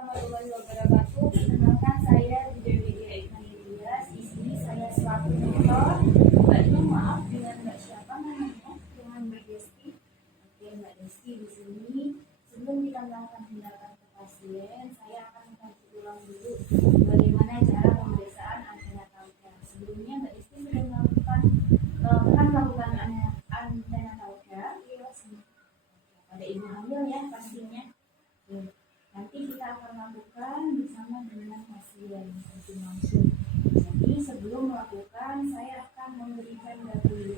warahmatullahi wabarakatuh. Perkenalkan saya Widya Ikhwaniliyah. Di sini saya selaku mentor. Mbaknya maaf dengan Mbak siapa namanya? Dengan Mbak Desti. Oke Mbak Desti, di sini sebelum kita melakukan tindakan ke pasien, saya akan mengkaji ulang dulu bagaimana cara pemeriksaan antenatal care. Sebelumnya Mbak Desti sudah melakukan antenatal care pada ibu hamil ya pastinya. Nanti kita akan lakukan bersama dengan pasien langsung. Jadi sebelum melakukan, saya akan memberikan dahulu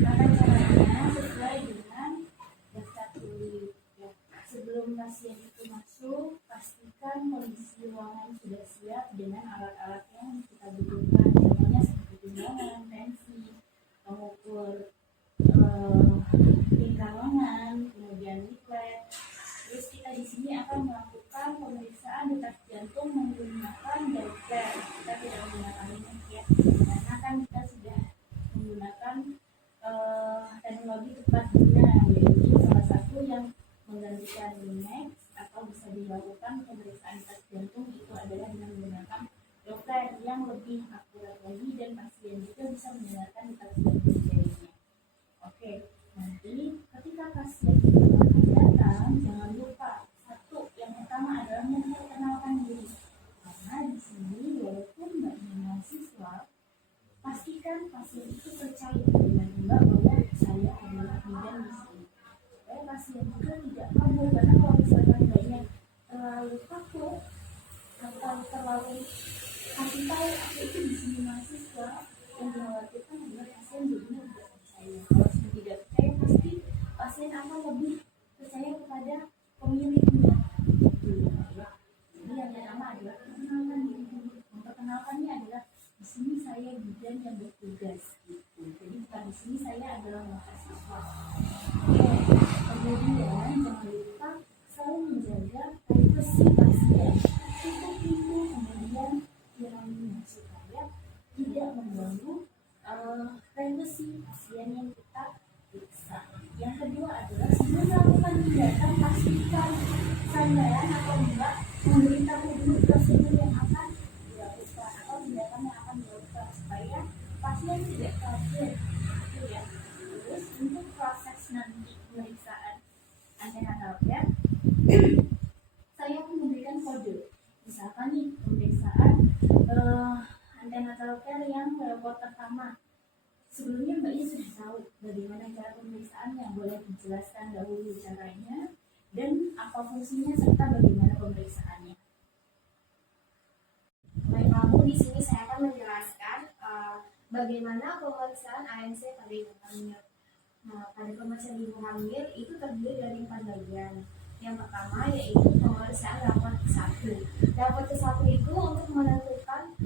tata caranya sesuai dengan daftar tulis. Ya. Sebelum pasien itu masuk, pastikan kondisi ruangan sudah siap dengan alat-alat yang kita butuhkan. Contohnya seperti timbangan, tensi, pengukur tingkah lengan, kemudian leaflet. Terus kita di sini akan melakukan pemeriksaan detak jantung menggunakan Doppler. Kita tidak menggunakan ini ya, karena kan kita sudah menggunakan teknologi tepat guna, yaitu salah satu yang menggantikan Linex atau bisa dilakukan pemeriksaan detak jantung itu adalah dengan menggunakan Doppler yang lebih akurat lagi dan pasien juga bisa mendengarkan detak jantung jarinya. Oke, nanti ketika pasien datang, jangan lupa satu, yang pertama adalah memperkenalkan diri. Karena di sini walaupun mbaknya mahasiswa, pastikan pasien itu percaya dengan mbak bahwa saya adalah bidan di sini. Supaya pasien juga tidak kabur, karena kalau misalkan mbaknya terlalu takut atau terlalu kasih tahu aku itu di sini mahasiswa, yang dikhawatirkan adalah pasien jadinya tidak percaya. Kalau tidak percaya, pasti pasien akan lebih percaya kepada pemiliknya. Jadi yang pertama adalah perkenalkan diri dulu. Memperkenalkannya adalah di sini saya bidan yang bertugas gitu. Jadi bukan di sini saya adalah mahasiswa. Kemudian jangan lupa selalu menjaga privasi pasien. Tutup pintu, kemudian tirai supaya tidak mengganggu privasi pasien yang kita periksa. Yang kedua adalah sebelum melakukan tindakan, pastikan saya atau mbak memberitahu dulu prosedur yang akan dilakukan atau tindakan yang akan dilakukan supaya pasien tidak kaget, gitu ya. Terus untuk proses nanti pemeriksaan antenatal care, saya akan memberikan kode. Misalkan nih pemeriksaan antenatal care yang level pertama. Sebelumnya mbaknya sudah tahu bagaimana cara pemeriksaannya, boleh dijelaskan dahulu caranya dan apa fungsinya serta bagaimana pemeriksaannya. Baik, lalu di sini saya akan menjelaskan bagaimana pemeriksaan ANC pada ibu hamil. Pada pemeriksaan ibu hamil itu terdiri dari 4 bagian. Yang pertama yaitu pemeriksaan rapor ke-1. Rapor ke-1 itu untuk menentukan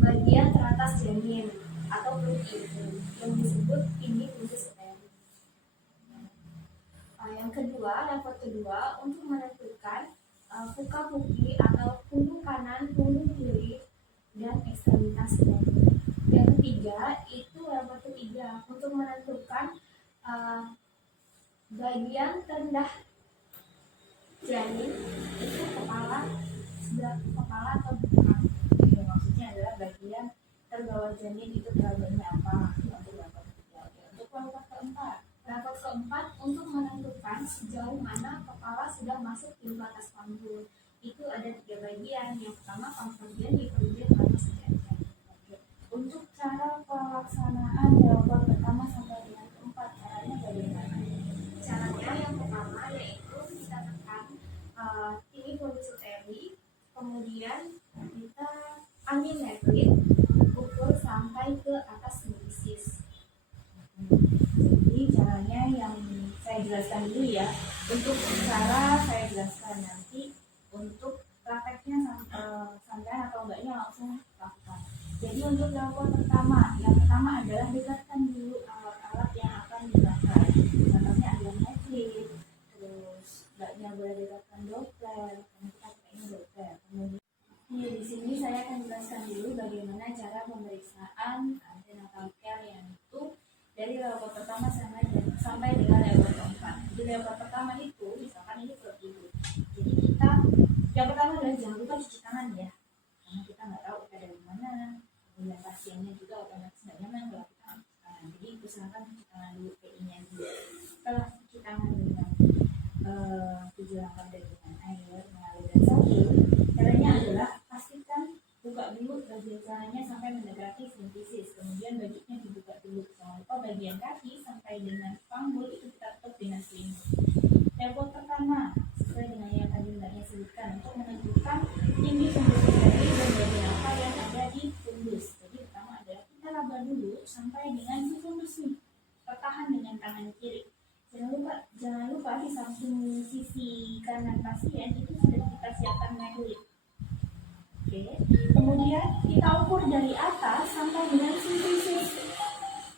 bagian teratas janin atau perut ibu yang disebut ini khusus steril. Yang kedua, rapor kedua untuk menentukan puka-puki atau punggung kanan, punggung kiri, dan ekstremitas janin. Yang ketiga itu rapor ketiga untuk menentukan bagian terendah janin itu kepala atau bukan. Maksudnya adalah bagian terbawah janin itu terbawahnya apa? Untuk rapor keempat untuk menentukan sejauh mana kepala sudah masuk di batas panggul. Itu ada 3 bagian. Yang pertama pangkal janin, kemudian batas janin. Untuk cara pelaksanaan rapor pertama sampai dengan keempat, caranya bagaimana? Caranya yang pertama yaitu kita tekan ini kondisi teri, kemudian kita ambil metrik, ukur sampai ke atas semisis. Jadi caranya yang saya jelaskan dulu ya. Untuk cara saya jelaskan, nanti untuk prakteknya sampai atau enggaknya langsung lakukan. Jadi untuk rapor pertama, yang pertama adalah dekatkan dulu alat-alat yang akan dipakai. Contohnya ada metrik, terus mbaknya boleh dekatkan Doppler, karena kita pakainya Doppler. Kemudian di sini saya akan jelaskan dulu bagaimana cara pemeriksaan antenatal care yang itu dari level pertama sampai dengan level keempat. Jadi level pertama itu misalkan ini perut ibu. Jadi kita yang pertama cuci tangan ya, karena kita nggak tahu kita dari mana, kemudian pasiennya juga otomatis nggak nyaman kalau kita nggak cuci tangan. Jadi usahakan cuci tangan dulu, PI-nya dulu. Setelah cuci tangan dengan 7 langkah dengan air mengalir dan sabun, caranya adalah pastikan buka dulu bagian celananya sampai mendekati sintesis, kemudian bajunya dibuka dulu. Jangan lupa bagian kaki sampai dengan panggul itu kita tutup dengan selimut. Level pertama sesuai dengan yang tadi mbaknya sebutkan untuk menentukan tinggi fundus jari dan bagian apa yang ada di fundus. Jadi pertama adalah kita raba dulu sampai dengan si fundus nih, pertahan dengan tangan kiri. Jangan lupa di samping sisi kanan pasien itu sudah kita siapkan medley. Oke. Kemudian kita ukur dari atas sampai dengan sintesis.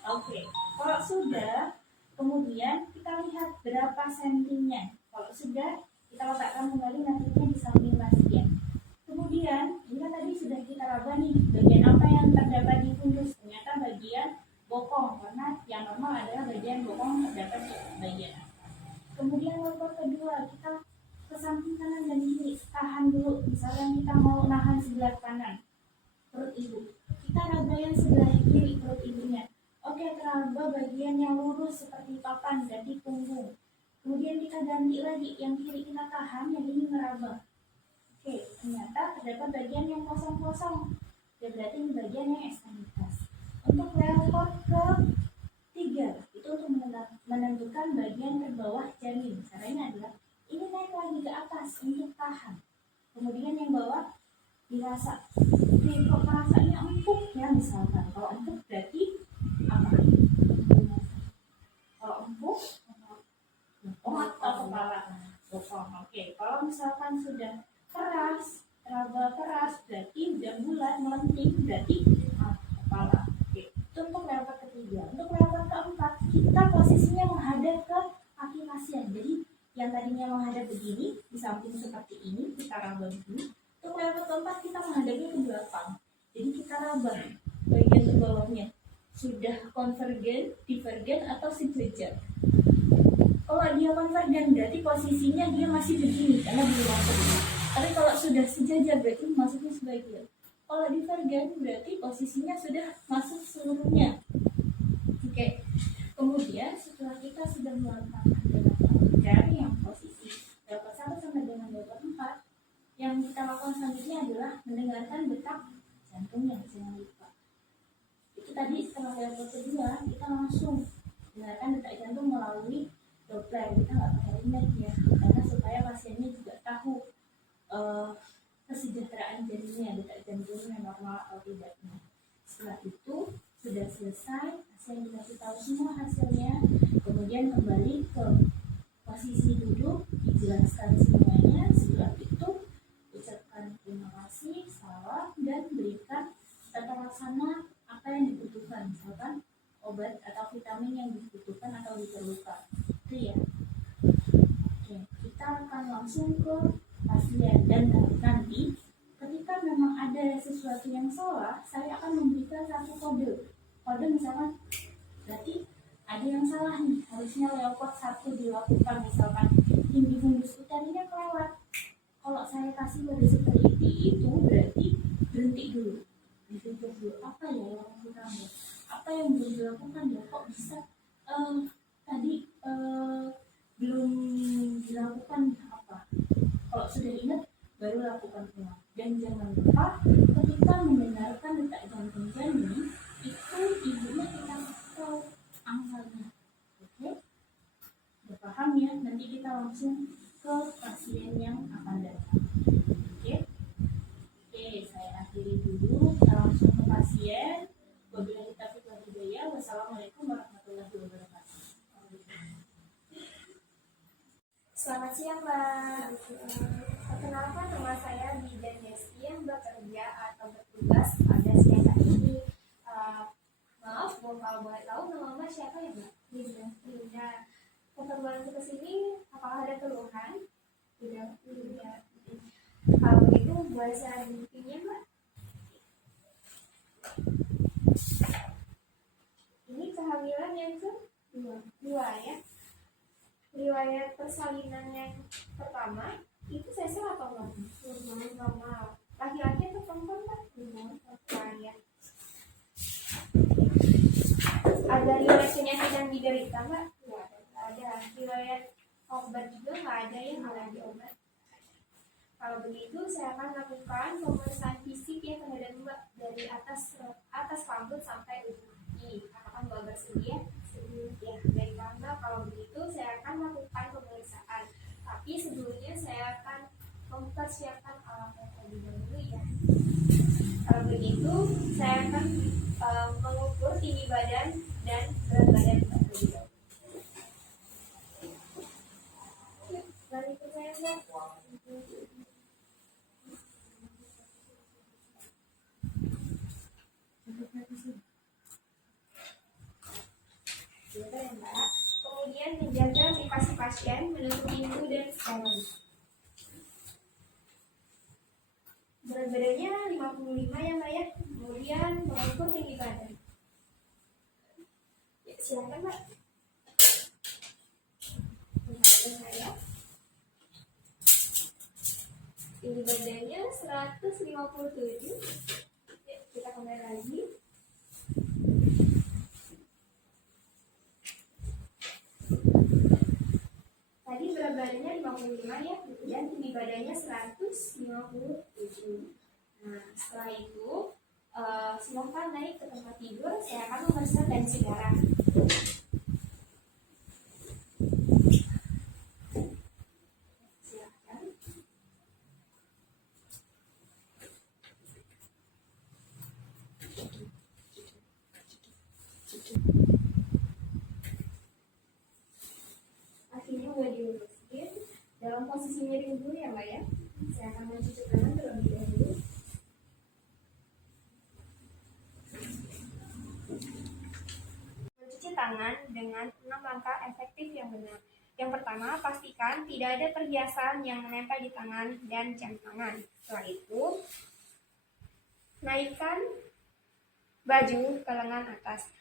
Oke. Kalau sudah, kemudian kita lihat berapa sentinya. Kalau sudah, kita letakkan kembali medley-nya di samping pasien. Kemudian, ini tadi sudah kita raba nih bagian apa yang terdapat di fundus. Ternyata bagian bokong, karena yang normal adalah bagian bokong terdapat di bagian atas. Kemudian level kedua, kita ke samping kanan dan kiri, tahan dulu. Misalnya kita mau nahan sebelah kanan perut ibu, kita raba yang sebelah kiri perut ibunya. Oke, teraba bagian yang lurus seperti papan dan di punggung. Kemudian kita ganti lagi, yang kiri kita tahan, yang ini meraba. Oke, ternyata terdapat bagian yang kosong-kosong. Ya berarti ini bagian yang ekstremitas. Untuk level ketiga, itu untuk menentukan bagian terbawah janin. Caranya adalah ini naik lagi ke atas untuk tahan. Kemudian yang bawah dirasa. Oke, kok rasanya empuk ya misalkan. Kalau empuk berarti apa? Kalau empuk, atau kepala bokong. Oke, kalau misalkan sudah keras, teraba keras, berarti udah bulat, melenting, berarti kepala. Oke, itu untuk level ketiga. Untuk level keempat, kita posisinya menghadap ke kaki pasien. Jadi yang tadinya menghadap begini, di samping seperti ini, kita raba begini. Untuk level keempat, kita menghadapnya ke belakang. Jadi kita raba bagian terbawahnya. Sudah konvergen, divergen, atau sejajar. Kalau dia konvergen, berarti posisinya dia masih begini, karena belum masuk. Tapi kalau sudah sejajar, berarti masuknya sebagian. Kalau divergen, berarti posisinya sudah masuk seluruhnya. Oke. Kemudian setelah kita sudah melakukan dari yang posisi level 1 sampai dengan level 4, yang kita lakukan selanjutnya adalah mendengarkan detak jantungnya. Jangan lupa. Itu tadi setelah level kedua, kita langsung dengarkan detak jantung melalui Doppler. Kita nggak pakai ringan ya, karena supaya pasiennya juga tahu kesejahteraan janinnya, detak jantungnya normal atau tidaknya. Setelah itu sudah selesai, pasien dikasih tahu semua hasilnya, kemudian kembali ke posisi duduk, dijelaskan semuanya. Setelah itu ucapkan terima kasih, salam, dan berikan tata laksana apa yang dibutuhkan, misalkan obat atau vitamin yang dibutuhkan atau diperlukan. Itu ya. Oke, kita akan langsung ke pasien, dan nanti ketika memang ada sesuatu yang salah, saya akan memberikan satu kode misalkan berarti ada yang salah nih, harusnya leopard 1 dilakukan, misalkan tinggi fundus utarinya kelewat. Kalau saya kasih kode seperti itu, berarti berhenti dulu, dipikir dulu apa ya yang kurang ya, apa yang belum dilakukan ya, kok bisa tadi belum dilakukan apa. Kalau sudah ingat baru lakukan ulang. Dan jangan lupa ketika mendengarkan detak jantung janin itu ibunya kita tahu angkanya. Oke, udah paham ya? Nanti kita langsung ke pasien yang akan datang. Oke, saya akhiri dulu. Kita langsung ke pasien. Wabillahi taufiq wal hidayah. Wassalamualaikum warahmatullahi wabarakatuh. Selamat siang, Mbak. Perkenalkan, nama saya Bidan Desti yang bekerja atau bertugas pada siang hari ini. Maaf, kalau boleh tahu nama Mbak siapa ya, Mbak? Linda. Keperluan ke sini, apakah ada keluhan? Tidak. Kalau begitu, boleh saya buktinya, Mbak? Ini kehamilan yang kedua ya. Riwayat persalinan yang pertama Itu sesar atau normal? Normal. Laki-laki atau perempuan kan? Perempuan ya. Ada riwayat penyakit yang diderita nggak? Nggak ada. Riwayat obat juga nggak ada yang nggak ada obat. Kalau begitu saya akan lakukan pemeriksaan fisik ya terhadap Mbak dari atas rambut sampai ujung kaki. Apakah Mbak bersedia? Ya, baiklah Mbak. Kalau begitu saya akan lakukan pemeriksaan. Tapi sebelumnya saya akan mempersiapkan alatnya terlebih dahulu ya. Kalau begitu saya akan mengukur tinggi badan dan berat badan terlebih dahulu. Mari ikut saya Mbak. Sebentar ya Mbak. Kemudian menjaga privasi pasien, menutup pintu dan steril. Berat badannya 55 ya Mbak ya. Kemudian mengukur tinggi badan. Ya, silakan Mbak. Saya. Tinggi badannya 157. Ya, kita kembali lagi. Tadi berat badannya 55 ya, dan tinggi badannya 157. Nah, setelah itu silahkan naik ke tempat tidur. Saya akan memeriksa tensi darah. Silahkan. Akhirnya udah dilurusin dalam posisi miring dulu ya Mbak ya. Saya akan mencuci tangan terlebih dahulu. Mencuci tangan dengan 6 langkah efektif yang benar. Yang pertama, pastikan tidak ada perhiasan yang menempel di tangan dan jam tangan. Setelah itu, naikkan baju ke lengan atas.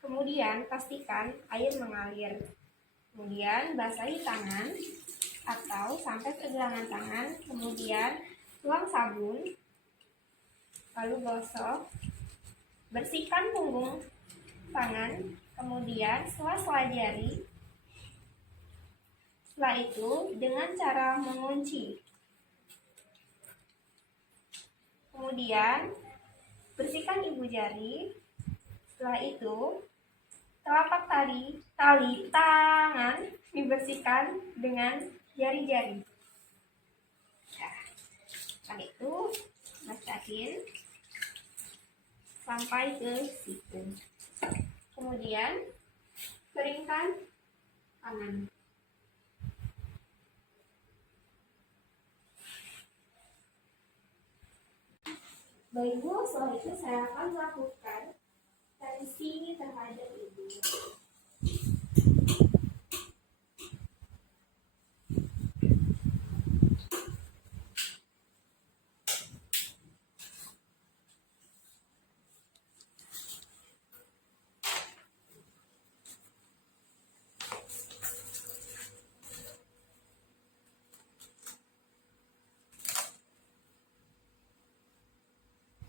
Kemudian, pastikan air mengalir. Kemudian, basahi tangan atau sampai pergelangan tangan. Kemudian, tuang sabun. Lalu gosok. Bersihkan punggung tangan. Kemudian, sela-sela jari. Setelah itu, dengan cara mengunci. Kemudian, bersihkan ibu jari. Setelah itu, telapak tali tangan dibersihkan dengan jari-jari. Nah, setelah itu, basahin sampai ke situ. Kemudian, keringkan tangan. Baik Bu, setelah itu saya akan melakukan tensi terhadap ibu.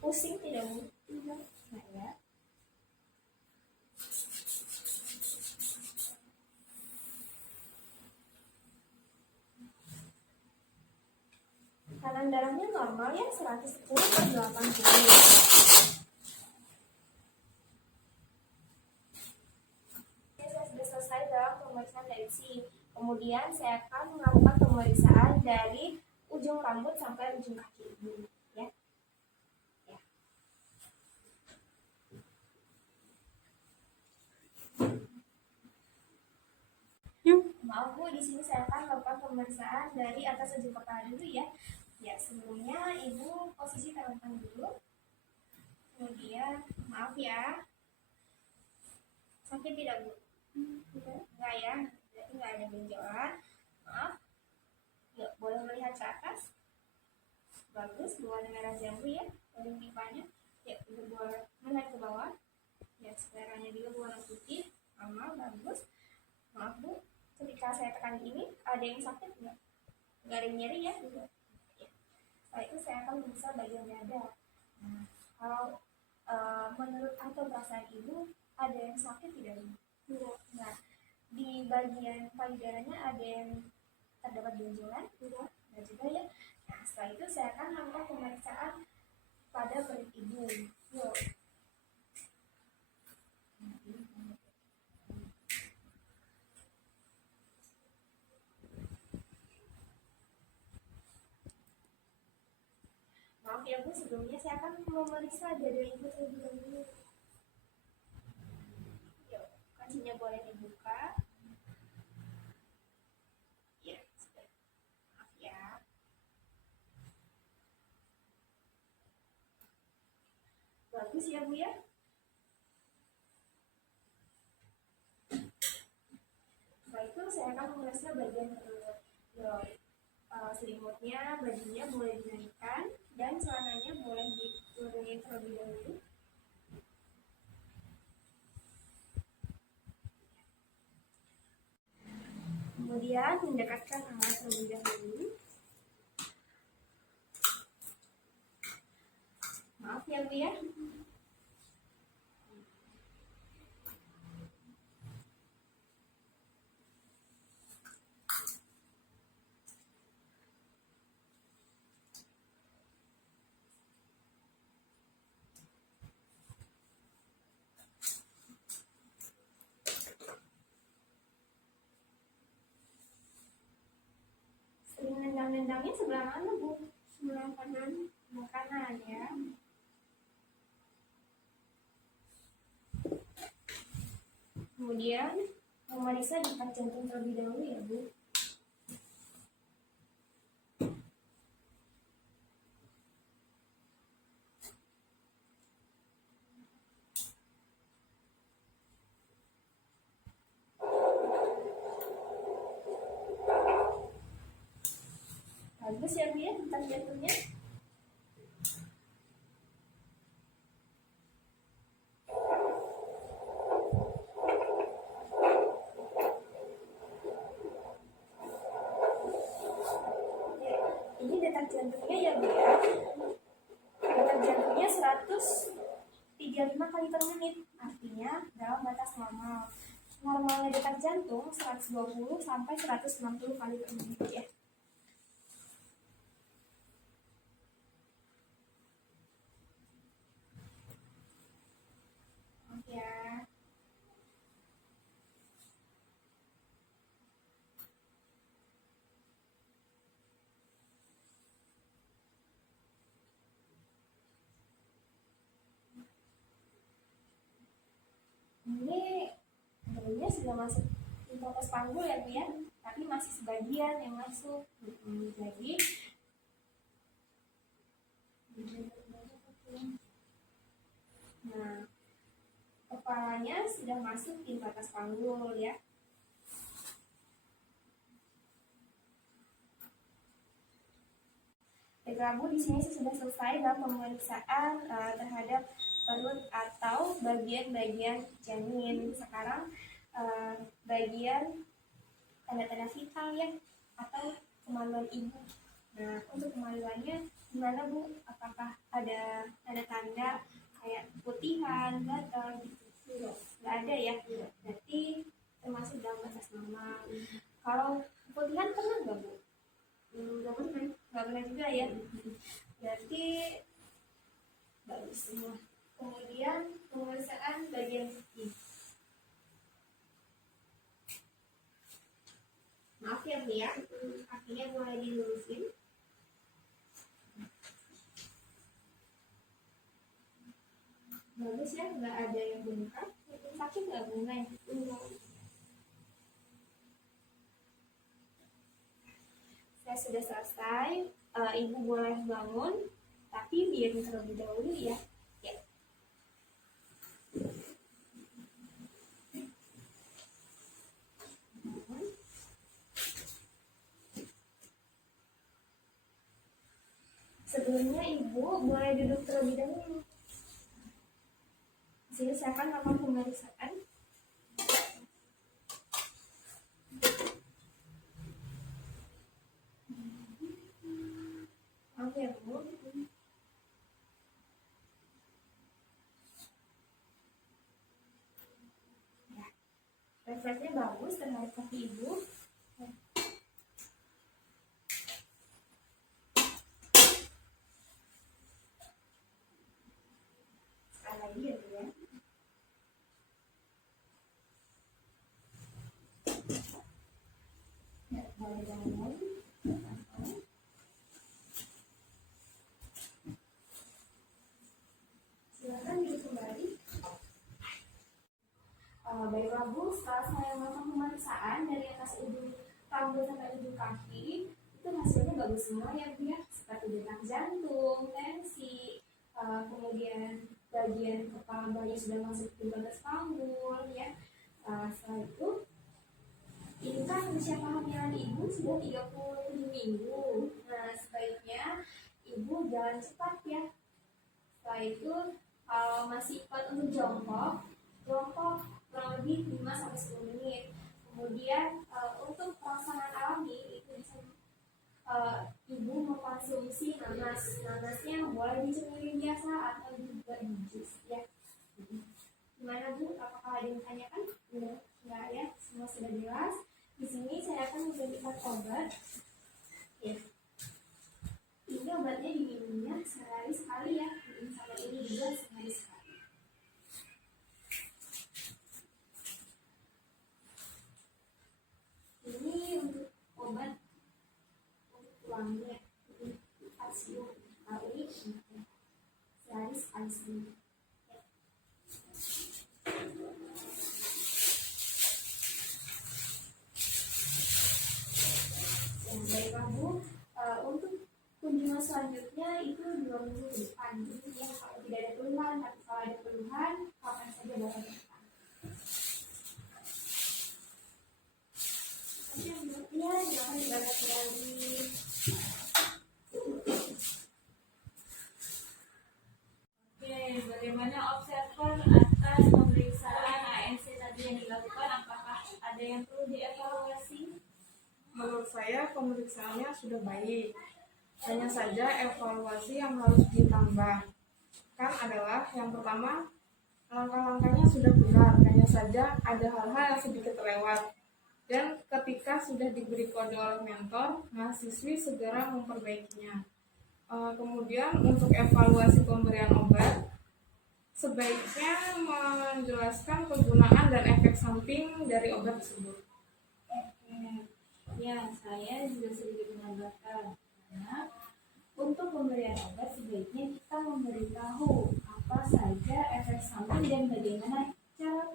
Pusing tidak Bu? Tidak. Nah ya. Tekanan darahnya normal ya, 110/80. Saya sudah selesai dalam pemeriksaan tensi. Kemudian saya akan melakukan pemeriksaan dari ujung rambut sampai ujung kaki ibu. Ya. Ya. Maaf Bu, di sini saya akan melakukan pemeriksaan dari atas ujung kepala dulu ya. Ya, sebelumnya ibu posisi terlentang dulu. Kemudian, maaf ya. Sakit tidak Bu? Enggak ya, berarti enggak ada benjolan. Maaf. Yuk, boleh melihat ke atas. Bagus, berwarna merah jambu ya, ujung pipanya. Ya, udah boleh melihat ke bawah. Ya, seleranya juga berwarna putih. Aman, bagus. Maaf Bu, ketika saya tekan ini, ada yang sakit enggak? nggak ada yang nyeri ya? Ya. Setelah itu saya akan memeriksa bagian dada. Nah, kalau menurut atau perasaan ibu ada yang sakit tidak Bu? Tidak. Nah, di bagian payudaranya ada yang terdapat benjolan? Tidak. Tidak juga ya. Nah, setelah itu saya akan melakukan pemeriksaan pada perut ibu. Yuk. Maaf ya Bu, sebelumnya saya akan memeriksa dada ibu terlebih dahulu. Yuk, kancinya boleh dibuka. Ya, sudah. Maaf ya. Bagus ya Bu ya. Setelah itu saya akan memeriksa bagian perut. Yuk, selimutnya, bajunya boleh dinaikkan dan celananya boleh diturunin terlebih dahulu. Kemudian mendekatkan alat terlebih dahulu. Maaf ya Bu ya. Sering nendang-nendangnya sebelah mana Bu? Sebelah kanan. Sebelah kanan ya. Kemudian memeriksa detak jantung terlebih dahulu ya Bu. Bagus ya Bu ya detak jantungnya. Ini detak jantungnya ya Bu ya. Detak jantungnya 135 kali per menit, artinya dalam batas normal. Normalnya detak jantung 120 sampai 160 kali per menit ya. Oke ya. Ini bayinya sudah masuk di atas panggul ya Bu ya, tapi masih sebagian yang masuk. Jadi nah, kepalanya sudah masuk di atas panggul ya. Baiklah Bu, di sini sudah selesai dalam pemeriksaan terhadap perut atau bagian-bagian janin. Sekarang bagian tanda-tanda vital ya atau kemaluan ibu. Nah, untuk kemaluannya gimana Bu? Apakah ada tanda-tanda kayak putihan, gatal gitu? Nggak ada ya? Berarti termasuk dalam batas normal. Kalau putihan pernah nggak Bu? Nggak pernah. Nggak pernah juga ya? Berarti bagus semua. Kemudian pemeriksaan bagian kaki. Maaf ya Bu ya, kakinya mulai dilurusin. Bagus ya, nggak ada yang bengkak. Sakit nggak Bu? Enggak. Saya sudah selesai. Ibu boleh bangun, tapi biar terlebih dahulu ya. Sebelumnya Ibu boleh duduk terlebih dahulu. Di sini saya akan melakukan pemeriksaan. efeknya bagus terhadap kaki ibu. Sekali lagi ya Bu ya. Ya, boleh lagi. Silakan duduk kembali. Baiklah Bu, setelah saya melakukan pemeriksaan dari atas ujung rambut sampai ujung kaki, itu hasilnya bagus semua ya Bu ya, seperti detak jantung, tensi, kemudian bagian kepala bayi sudah masuk ke batas panggul ya. Setelah itu, ini kan usia kehamilan ibu sudah 37 minggu. Nah, sebaiknya ibu jalan cepat ya. Setelah itu, masih kuat untuk jongkok kurang lebih 5-10 menit. Kemudian untuk rangsangan alami itu bisa ibu mengkonsumsi nanasnya boleh dicemilin biasa atau juga di jus ya. Gimana Bu? Apakah ada yang ditanyakan? Enggak ya, semua sudah jelas. Di sini saya akan memberikan obat. Ya. Ini obatnya diminumnya sehari sekali ya. Sama ini juga sehari sekali. Ini untuk obat untuk tulangnya, kalsium, kali sehari sekali. Baiklah Bu, untuk kunjungan selanjutnya itu 2 minggu ke depan. Jadi ya, kalau tidak ada keluhan, tapi kalau ada keluhan, kapan saja boleh datang. Ya, jangan dibaca lagi. Oke, bagaimana observer atas pemeriksaan ANC tadi yang dilakukan? Apakah ada yang perlu dievaluasi? Menurut saya pemeriksaannya sudah baik. Hanya saja evaluasi yang harus ditambah kan adalah yang pertama, langkah-langkahnya sudah benar, hanya saja ada hal-hal yang sedikit terlewat. Dan ketika sudah diberi kode oleh mentor, mahasiswi segera memperbaikinya. Kemudian untuk evaluasi pemberian obat, sebaiknya menjelaskan penggunaan dan efek samping dari obat tersebut. Ya, saya juga sedikit menambahkan. Karena untuk pemberian obat sebaiknya kita memberitahu apa saja efek samping dan bagaimana cara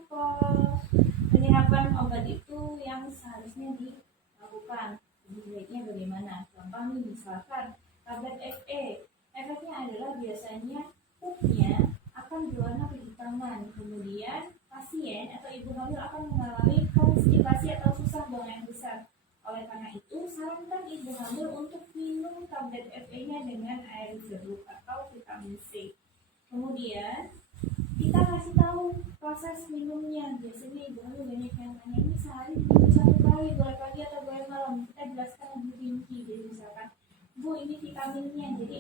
penyerapan obat itu yang seharusnya dilakukan. Jadi sebaiknya bagaimana? Contoh nih, misalkan tablet FE, efeknya adalah biasanya pupnya akan berwarna kehitaman. Kemudian pasien atau ibu hamil akan mengalami konstipasi atau susah buang air besar. Oleh karena itu, sarankan ibu hamil untuk minum tablet FE-nya dengan air jeruk atau vitamin C. Kemudian, kita kasih tahu proses minumnya. Biasanya ibu hamil banyak yang tanya, ini sehari minum 1 kali, boleh pagi atau boleh malam. Kita jelaskan lebih rinci. Jadi misalkan, Bu, ini vitaminnya. Jadi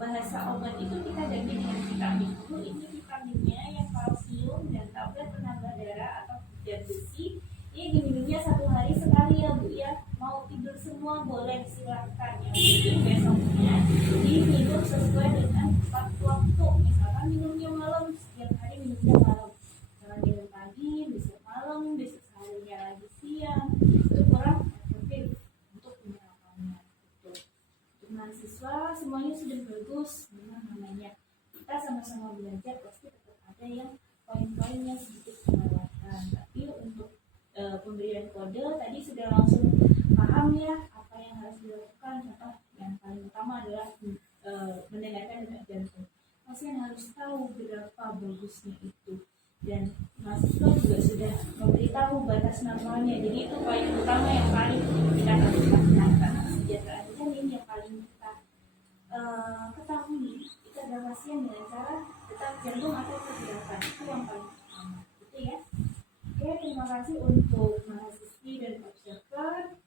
bahasa obat itu kita ganti dengan vitamin. Bu, ini vitaminnya yang kalsium dan tablet penambah darah atau zat besi. Ini diminumnya 1 hari sekali ya Bu ya. Mau tidur semua boleh, silahkan. Yang penting besoknya diminum sesuai dengan waktu. Misalkan minumnya malam, setiap hari minumnya malam. Jangan minum pagi, besok malam, besok harinya lagi siang. Itu kurang efektif untuk penyerapannya. Untuk mahasiswa semuanya sudah bagus. Memang namanya kita sama-sama belajar, pasti tetap ada yang poin-poinnya sedikit kelewatan. Tapi untuk pemberian kode tadi sudah langsung paham ya apa yang harus dilakukan. Contoh yang paling utama adalah mendengarkan detak jantung. Pasien harus tahu berapa bagusnya itu, dan mahasiswa juga sudah memberitahu batas normalnya. Jadi itu poin utama yang paling kita harus laksanakan. Kesejahteraan janin yang paling kita ketahui itu adalah pasien dengan cara detak jantung atau pergerakan, itu yang paling utama. Itu ya. Oke, terima kasih untuk mahasiswi dan observer.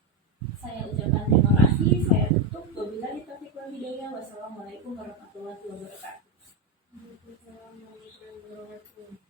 Saya ucapkan terima kasih. Saya tutup. Wabillahi taufiq wal hidayah. Wassalamualaikum warahmatullahi wabarakatuh. Waalaikumsalam warahmatullahi wabarakatuh.